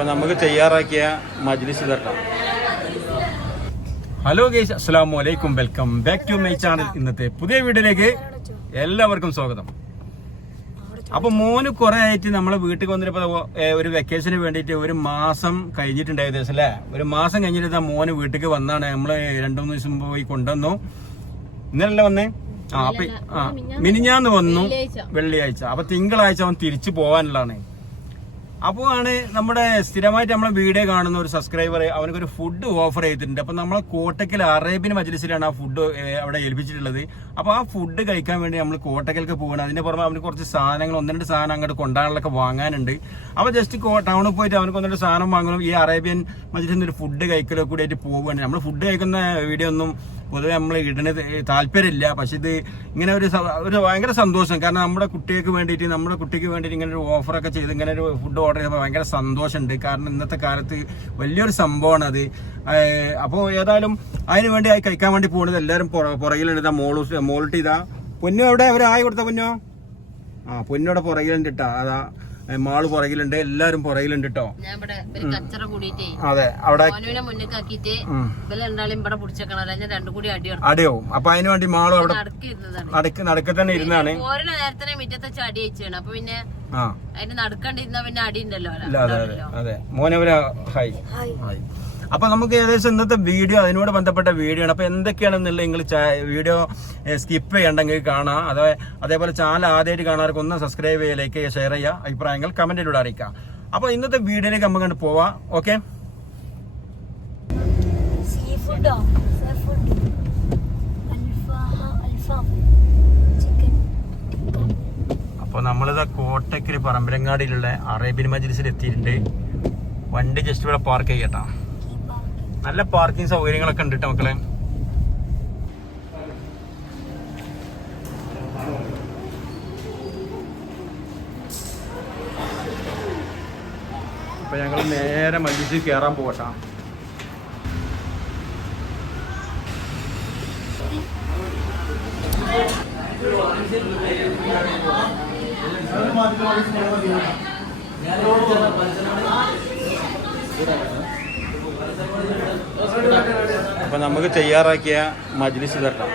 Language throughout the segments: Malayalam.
അപ്പോൾ നമുക്ക് തയ്യാറാക്കിയ മജ്ലിസ് തട്ടാം. ഹലോ ഗൈസ്, അസ്സലാമു അലൈക്കും. Welcome back to my channel. ഇന്നത്തെ പുതിയ വീഡിയോയിലേക്ക് എല്ലാവർക്കും സ്വാഗതം. അപ്പൊ മോന് കുറെ ആയിട്ട് നമ്മളെ വീട്ടിൽ വന്നിട്ട് ഒരു വെക്കേഷന് വേണ്ടിയിട്ട് ഒരു മാസം കഴിഞ്ഞിട്ടുണ്ട് ഏകദേശം അല്ലേ. ഒരു മാസം കഴിഞ്ഞിട്ട് മോന് വീട്ടിലേക്ക് വന്നാണ്. നമ്മള് 2-3 ദിവസം പോയി കൊണ്ടുവന്നു. ഇന്നലെ വന്നേ മിനിഞ്ഞാന്ന് വന്നു, വെള്ളിയാഴ്ച. അപ്പൊ തിങ്കളാഴ്ച അവൻ തിരിച്ചു പോകാനുള്ളതാണ്. അപ്പോൾ ആണ് നമ്മുടെ സ്ഥിരമായിട്ട് നമ്മളെ വീഡിയോ കാണുന്ന ഒരു സബ്സ്ക്രൈബർ അവനക്കൊരു ഫുഡ് ഓഫർ ചെയ്തിട്ടുണ്ട്. അപ്പൊ നമ്മളെ കോട്ടക്കൽ അറേബ്യൻ മജ്ലിസിലാണ് ആ ഫുഡ് അവിടെ ഏൽപ്പിച്ചിട്ടുള്ളത്. അപ്പൊ ആ ഫുഡ് കഴിക്കാൻ വേണ്ടി നമ്മൾ കോട്ടക്കലേക്ക് പോകണം. അതിന്റെ പുറമെ അവന് കുറച്ച് സാധനങ്ങൾ 1-2 സാധനം അങ്ങോട്ട് കൊണ്ടാകാനൊക്കെ വാങ്ങാനുണ്ട്. അപ്പൊ ജസ്റ്റ് ടൗണിൽ പോയിട്ട് അവനക്ക് 1-2 സാധനം വാങ്ങണം. ഈ അറേബ്യൻ മജ്ലിസിൽ ഒരു ഫുഡ് കഴിക്കലൊക്കെ കൂടി ആയിട്ട് പോവുകയാണ്. നമ്മൾ ഫുഡ് കഴിക്കുന്ന വീഡിയോ ഒന്നും പൊതുവെ നമ്മൾ ഇടുന്നത് താല്പര്യമില്ല. പക്ഷെ ഇത് ഇങ്ങനെ ഒരു ഭയങ്കര സന്തോഷം. കാരണം നമ്മുടെ കുട്ടിക്ക് വേണ്ടിയിട്ട് ഇങ്ങനെ ഒരു ഓഫറൊക്കെ ചെയ്ത് ഇങ്ങനെ ഒരു ഫുഡ് ഓർഡർ ചെയ്തപ്പോൾ ഭയങ്കര സന്തോഷമുണ്ട്. കാരണം ഇന്നത്തെ കാലത്ത് വലിയൊരു സംഭവമാണ് അത്. അപ്പോൾ ഏതായാലും അതിന് വേണ്ടി കഴിക്കാൻ വേണ്ടി പോകുന്നത് എല്ലാവരും പുറകിലുണ്ട്. ഇതാ മോളിട്ട് ഇതാ പൊന്നു അവിടെ അവരായി കൊടുത്ത പൊന്നോ. പൊന്നോടെ പുറകിലുണ്ട് കേട്ടോ. അതാ മാള് പുറകിലുണ്ട്, എല്ലാരും പുറകിലുണ്ട് കേട്ടോ. അതെ, അവിടെ അടിയാവും. അപ്പൊ അതിന് വേണ്ടി മാളും അവിടെ നടക്കെ തന്നെ ഇരുന്നാണ്. അതെ മോനവരാ ഹായ്. അപ്പൊ നമുക്ക് ഏകദേശം ഇന്നത്തെ വീഡിയോ അതിനോട് ബന്ധപ്പെട്ട വീഡിയോ ആണ്. അപ്പൊ എന്തൊക്കെയാണെന്നുള്ള നിങ്ങൾ വീഡിയോ സ്കിപ്പ് ചെയ്യണ്ടെങ്കിൽ കാണാം. അതേപോലെ ചാനൽ ആദ്യമായിട്ട് കാണാർക്ക് ഒന്ന് സബ്സ്ക്രൈബ് ചെയ്യുക, ലൈക്ക് ചെയ്യുക, ഷെയർ ചെയ്യുക, അഭിപ്രായങ്ങൾ കമന്റിലൂടെ അറിയിക്കാം. അപ്പൊ ഇന്നത്തെ വീഡിയോയിലേക്ക് നമുക്ക് കണ്ട് പോവാം. ഓക്കെ, അപ്പൊ നമ്മളിതാ കോട്ടക്കല് പറമ്പരങ്ങാടിയിലുള്ള അറേബ്യൻ മജ്ലിസിൽ എത്തിയിട്ടുണ്ട്. വണ്ടി ജസ്റ്റ് ഇവിടെ പാർക്ക് ചെയ്യട്ടാ. നല്ല പാർക്കിംഗ് സൗകര്യങ്ങളൊക്കെ ഉണ്ട് കേട്ടോ മക്കളെ. അപ്പൊ ഞങ്ങൾ നേരെ മജ്ലിസിൽ കയറാൻ പോകട്ടാ. അപ്പൊ നമുക്ക് തയ്യാറാക്കിയ മജ്ലിസ് തട്ടാം.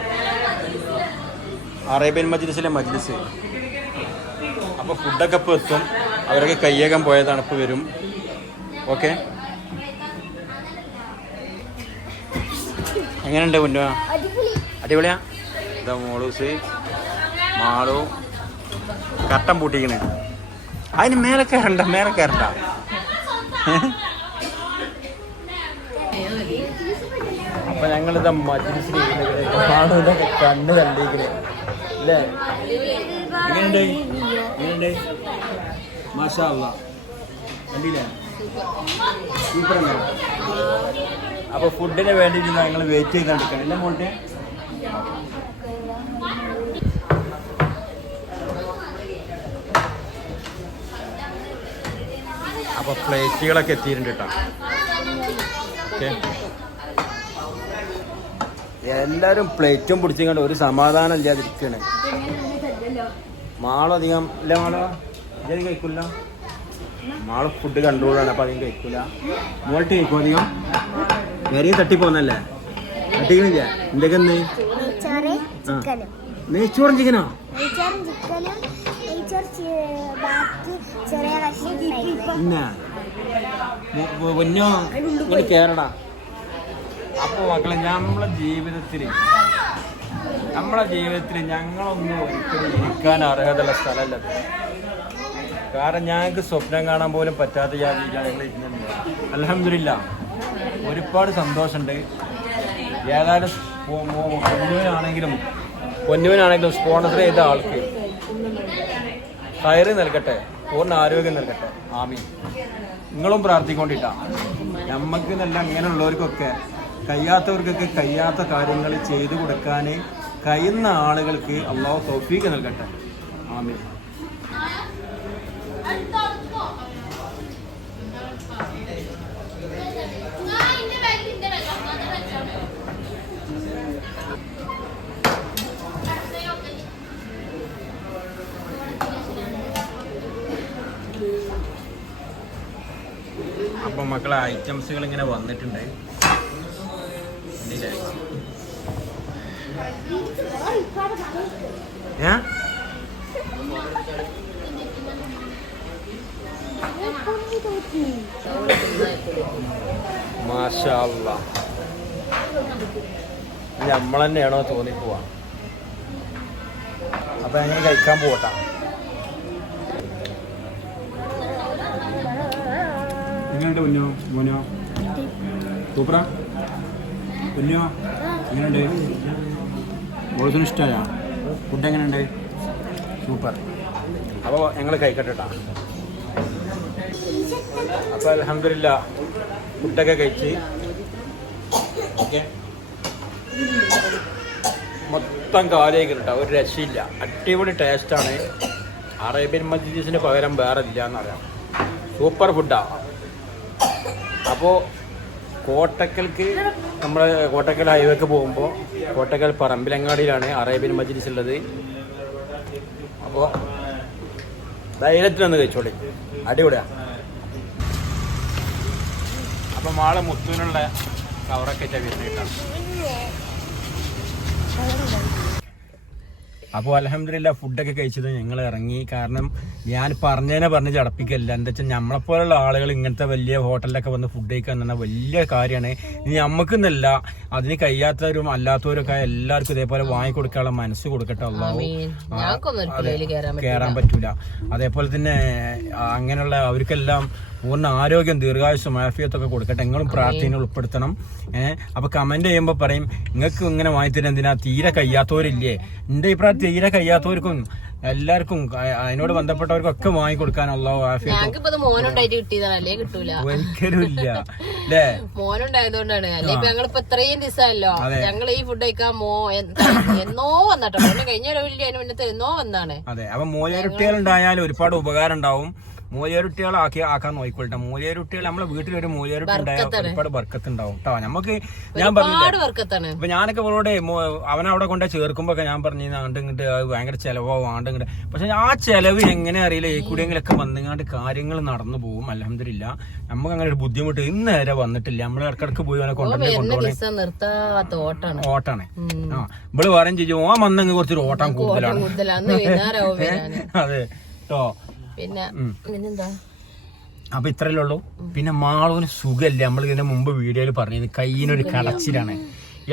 അറേബ്യൻ മജ്ലിസിലെ മജ്ലിസ്. അപ്പൊ ഫുഡൊക്കെ ഇപ്പൊ എത്തും. അവരൊക്കെ കയ്യേകം പോയതാണ്, ഇപ്പൊ വരും. ഓക്കെ, എങ്ങനെയുണ്ട് കുഞ്ഞു? അടിപൊളിയാ. ഇതാ മോളൂസ് മാളു കട്ടം പൂട്ടിക്കണേ. അതിന് മേലെ കയറണ്ട. അപ്പൊ ഞങ്ങളിതാ മജ്ലിസിൽ കണ്ണ് കണ്ടിരിക്കണേ അല്ലേ. ഇങ്ങനെയുണ്ട് മാഷാ അല്ലാ, കണ്ടില്ലേ? സൂപ്പറല്ലേ? അപ്പൊ ഫുഡിന് വേണ്ടിയിട്ട് ഞങ്ങൾ വെയിറ്റ് ചെയ്ത് നടക്കണം അല്ലേ മോട്ടെ? അപ്പൊ പ്ലേറ്റുകളൊക്കെ എത്തിയിട്ടുണ്ട് കേട്ടോ. ഓക്കെ, എല്ലാരും പ്ലേറ്റും പിടിച്ചിങ്ങണ്ട് ഒരു സമാധാനം ഇല്ലാതിരിക്കണ്. മാളോ അധികം ഇല്ല, മാളോ ഇതധികം കഴിക്കൂല. മാള് ഫുഡ് കൺട്രോളാണ്, അപ്പൊ അധികം കഴിക്കൂല. മോൾട്ട് കഴിക്കും അധികം. വേറെ തട്ടിപ്പോന്നല്ലേ? തട്ടിക്കണില്ല. എന്തൊക്കെ നെയ്ച്ചോറും ചിക്കനോ? പൊന്നോ ഇങ്ങനെ കേറടാ. അപ്പൊ മക്കളെ നമ്മളെ ജീവിതത്തിൽ ഞങ്ങളൊന്നും ഒരിക്കലും ഇരിക്കാൻ അർഹതയുള്ള സ്ഥലമല്ല. കാരണം ഞങ്ങൾക്ക് സ്വപ്നം കാണാൻ പോലും പറ്റാത്ത ജാതിയിലാണ് ഞങ്ങൾ ഇരുന്നുണ്ട്. അൽഹംദുലില്ലാ, ഒരുപാട് സന്തോഷമുണ്ട്. ഏതായാലും പൊന്നുവിനാണെങ്കിലും സ്പോൺസർ ചെയ്ത ആൾക്ക് ഹൈറ് നൽകട്ടെ, പൂർണ്ണ ആരോഗ്യം നൽകട്ടെ. ആമീൻ. നിങ്ങളും പ്രാർത്ഥിക്കൊണ്ടിട്ടാ. നമ്മൾക്ക് നല്ല ഇങ്ങനെയുള്ളവർക്കൊക്കെ കഴിയാത്തവർക്കൊക്കെ കഴിയാത്ത കാര്യങ്ങൾ ചെയ്തു കൊടുക്കാൻ കഴിയുന്ന ആളുകൾക്ക് അല്ലാഹു തൗഫീഖ് നൽകട്ടെ. ആമീൻ. അപ്പൊ മക്കളെ ഐറ്റംസുകൾ ഇങ്ങനെ വന്നിട്ടുണ്ട്. മാഷാ അല്ലാഹ്, നമ്മൾ തന്നെയാണോ തോന്നിപ്പോവാ. അപ്പൊ അങ്ങനെ കഴിക്കാൻ പോകട്ടാ. എങ്ങനെയുണ്ട് കുഞ്ഞോ മോനോ? സൂപ്പറാ കുഞ്ഞോ? എങ്ങനെയുണ്ട്? മോളത്തിന് ഇഷ്ടമായോ? ഫുഡ് എങ്ങനെയുണ്ട്? സൂപ്പർ. അപ്പോൾ ഞങ്ങൾ കഴിക്കട്ടെട്ടാ. അപ്പോൾ അൽഹംദുലില്ലാ ഫുഡൊക്കെ കഴിച്ച് ഓക്കെ മൊത്തം കാലിയായി കേട്ടോ, ഒരു രക്ഷയില്ല. അടിപൊളി ടേസ്റ്റാണ്. അറേബ്യൻ മജ്ലിസിന് പകരം വേറെ ഇല്ല എന്നറിയാം. സൂപ്പർ ഫുഡാണ്. അപ്പോൾ കോട്ടക്കൽക്ക് നമ്മൾ കോട്ടക്കൽ ഹൈവേക്ക് പോകുമ്പോൾ കോട്ടക്കൽ പറമ്പിലങ്ങാടിയിലാണ് അറേബ്യൻ മജ്ലിസ് ഉള്ളത്. അപ്പോൾ ധൈര്യത്തിലൊന്ന് കഴിച്ചോളി, അടിപൊളിയാണ്. അപ്പം മാളെ മുത്തുവിനുള്ള കവറൊക്കെ വരുന്നിട്ടാണ്. അപ്പോൾ അൽഹംദുലില്ലാ ഫുഡൊക്കെ കഴിച്ചത് ഞങ്ങൾ ഇറങ്ങി. കാരണം ഞാൻ പറഞ്ഞ് ചടപ്പിക്കല്ല. എന്താ വെച്ചാൽ നമ്മളെപ്പോലുള്ള ആളുകൾ ഇങ്ങനത്തെ വലിയ ഹോട്ടലിലൊക്കെ വന്ന് ഫുഡ് കഴിക്കാൻ പറഞ്ഞാൽ വലിയ കാര്യമാണ്. ഇനി നമുക്കെന്നല്ല, അതിന് കഴിയാത്തവരും അല്ലാത്തവരൊക്കെ എല്ലാവർക്കും ഇതേപോലെ വാങ്ങിക്കൊടുക്കാനുള്ള മനസ്സ് കൊടുക്കട്ടെ. കയറാൻ പറ്റൂല. അതേപോലെ തന്നെ അങ്ങനെയുള്ള അവർക്കെല്ലാം പൂർണ്ണ ആരോഗ്യം, ദീർഘായുസ്സും ആഫിയത്തൊക്കെ കൊടുക്കട്ടെ. നിങ്ങളും പ്രാർത്ഥനയിൽ ഉൾപ്പെടുത്തണം. അപ്പൊ കമന്റ് ചെയ്യുമ്പോൾ പറയും നിങ്ങൾക്ക് ഇങ്ങനെ വാങ്ങിത്തരാൻ എന്തിനാ, തീരെ കഴിയാത്തവരില്ലേ? എന്റെ അഭിപ്രായം തീരെ കഴിയാത്തവർക്കും എല്ലാവർക്കും അതിനോട് ബന്ധപ്പെട്ടവർക്കൊക്കെ വാങ്ങിക്കൊടുക്കാൻ അല്ലാഹു ആഫിയത്ത് ഒരിക്കലും ഇല്ല അല്ലേ? മോനുണ്ടായതുകൊണ്ടാണ്. അല്ലെങ്കിൽ ഞങ്ങളിപ്പോ ഇത്രയും ദിവസമല്ലോ ഞങ്ങൾ ഈ ഫുഡ് കഴിക്കാൻ എന്നോ വന്നട്ടോ, കഴിഞ്ഞ അതിന് മുന്നത്തെ എന്നോ വന്നാണ്. അതെ. അപ്പൊ മൂലയരുട്ടികളുണ്ടായാലും ഒരുപാട് ഉപകാരം ഉണ്ടാവും. മൂലയരുട്ടികളാക്കി ആക്കാൻ നോക്കിക്കൊള്ളട്ടെ. മൂലയരുട്ടികൾ നമ്മളെ വീട്ടിലൊരു മൂലയരുട്ടി ഉണ്ടായാൽ ഒരുപാട് ബർക്കത്തുണ്ടാവും കേട്ടോ. നമുക്ക് ഞാൻ പറഞ്ഞില്ലേ, ഇപ്പൊ ഞാനൊക്കെ അവളോട് അവനവിടെ കൊണ്ടേ ചേർക്കുമ്പോ ഞാൻ പറഞ്ഞു ആണ്ടിങ്ങോട്ട് ഭയങ്കര ചെലവോ ആണ്ടിങ്ങോട്ട്. പക്ഷെ ആ ചെലവ് എങ്ങനെ അറിയില്ല, ഈ കൂടിയെങ്കിലൊക്കെ വന്നിങ്ങാണ്ട് കാര്യങ്ങൾ നടന്നു പോകും. അൽഹംദുലില്ലാ നമുക്ക് അങ്ങനെ ഒരു ബുദ്ധിമുട്ട് ഇന്ന് വരെ വന്നിട്ടില്ല. നമ്മൾ ഇടക്കിടക്ക് പോയി അവനെ ഓട്ടാണ്. ആ ഇവള് പറയും ചെയ്യും ഓൻ വന്നെങ്കിൽ കുറച്ചൊരു ഓട്ടം കൂടുതലാണ്. അതെ കേട്ടോ. പിന്നെന്താ, അപ്പൊ ഇത്രയല്ലേ ഉള്ളൂ. പിന്നെ മാളൂന് സുഖമില്ല. നമ്മൾ ഇതിന്റെ മുമ്പ് വീഡിയോയിൽ പറഞ്ഞത് കയ്യിനൊരു കടച്ചിലാണ്.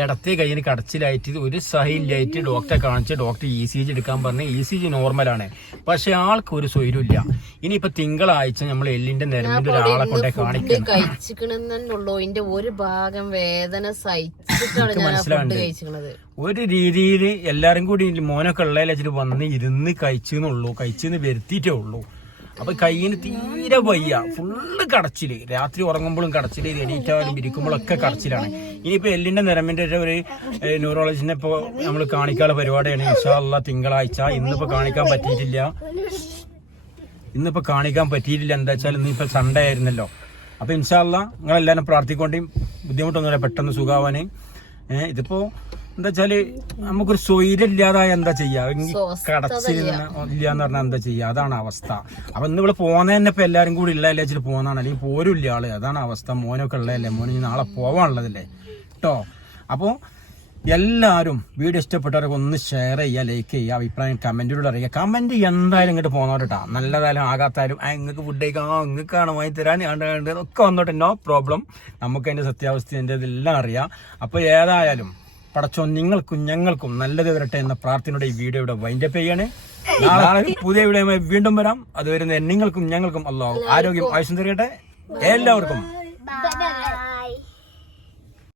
ഇടത്തെ കയ്യിന് കടച്ചിലായിട്ട് ഒരു സഹില്ലായിട്ട് ഡോക്ടറെ കാണിച്ച് ഡോക്ടർ ECG എടുക്കാൻ പറഞ്ഞ് ECG നോർമലാണ്. പക്ഷെ ആൾക്ക് ഒരു സ്വൈര്യമില്ല. ഇനിയിപ്പൊ തിങ്കളാഴ്ച നമ്മൾ എല്ലിന്റെ നിരമ്പിന്റെ ഒരാളെ കൊണ്ടേ കാണിക്കണം. കഴിച്ചിക്കണെന്നുള്ളൂ, ഇതിന്റെ ഒരു ഭാഗം വേദന സഹിച്ചിട്ടാണ് മനസ്സിലാവുന്നത്. ഒരു രീതിയിൽ എല്ലാരും കൂടി മോനൊക്കെ ഉള്ളതിൽ വന്ന് ഇരുന്ന് കഴിച്ചെന്ന് വരുത്തിയിട്ടേ ഉള്ളൂ. അപ്പൊ കയ്യിന് തീരെ വയ്യ, ഫുള്ള് കടച്ചില്. രാത്രി ഉറങ്ങുമ്പോഴും കടച്ചില്, എണീറ്റാലും ഇരിക്കുമ്പോഴൊക്കെ കടച്ചിലാണ്. ഇനിയിപ്പോ എല്ലിന്റെ നിരമ്പിന്റെ ഒരു ന്യൂറോളജിനെ ഇപ്പൊ നമ്മൾ കാണിക്കാനുള്ള പരിപാടിയാണ് ഇൻഷാ അല്ലാഹ് തിങ്കളാഴ്ച. ഇന്നിപ്പോ കാണിക്കാൻ പറ്റിയിട്ടില്ല. എന്താ വെച്ചാൽ ഇന്നിപ്പോ സൺഡേ ആയിരുന്നല്ലോ. അപ്പൊ ഇൻഷാ അല്ലാഹ് നിങ്ങളെല്ലാരും പ്രാർത്ഥിക്കൊണ്ടേയും ബുദ്ധിമുട്ടൊന്നുമില്ല, പെട്ടെന്ന് സുഖാവാന്. ഇതിപ്പോ എന്താ വെച്ചാല് നമുക്കൊരു സ്വൈര്യം ഇല്ലാതായ എന്താ ചെയ്യാ, കടച്ചില്ല എന്ന് പറഞ്ഞാൽ എന്താ ചെയ്യാ, അതാണ് അവസ്ഥ. അപ്പൊ ഇന്ന് ഇവിടെ പോകുന്നതന്നെ ഇപ്പൊ എല്ലാരും കൂടി ഉള്ളതല്ലേ വെച്ചിട്ട് പോകുന്നതാണ്, അല്ലെങ്കിൽ പോരുമില്ല ആള്. അതാണ് അവസ്ഥ. മോനൊക്കെ ഉള്ളതല്ലേ, മോന് നാളെ പോവാനുള്ളതല്ലേ കേട്ടോ. അപ്പോ എല്ലാവരും വീഡിയോ ഇഷ്ടപ്പെട്ടവരൊക്കെ ഒന്ന് ഷെയർ ചെയ്യുക, ലൈക്ക് ചെയ്യുക, അഭിപ്രായം കമന്റിലൂടെ അറിയുക. കമന്റ് എന്തായാലും ഇങ്ങോട്ട് പോന്നോട്ടാ, നല്ലതായാലും ആകാത്തായാലും നിങ്ങൾക്ക് ഫുഡ് കഴിക്കാം, നിങ്ങൾക്കാണ് വാങ്ങി തരാൻ ഒക്കെ വന്നോട്ടെ, നോ പ്രോബ്ലം. നമുക്ക് അതിന്റെ സത്യാവസ്ഥ ഇതെല്ലാം അറിയാം. അപ്പൊ ഏതായാലും പടച്ചോ നിങ്ങൾക്കും ഞങ്ങൾക്കും നല്ലത് വരട്ടെ എന്ന പ്രാർത്ഥനയുടെ ഈ വീഡിയോ ഇവിടെ വൈൻഡപ്പ് ചെയ്യാണ്. നാളെ പുതിയ വീഡിയോയുമായി വീണ്ടും വരാം. അതുവരെ നിങ്ങൾക്കും ഞങ്ങൾക്കും അല്ലാഹു ആരോഗ്യം ആയുസ്സും തരട്ടെ. എല്ലാവർക്കും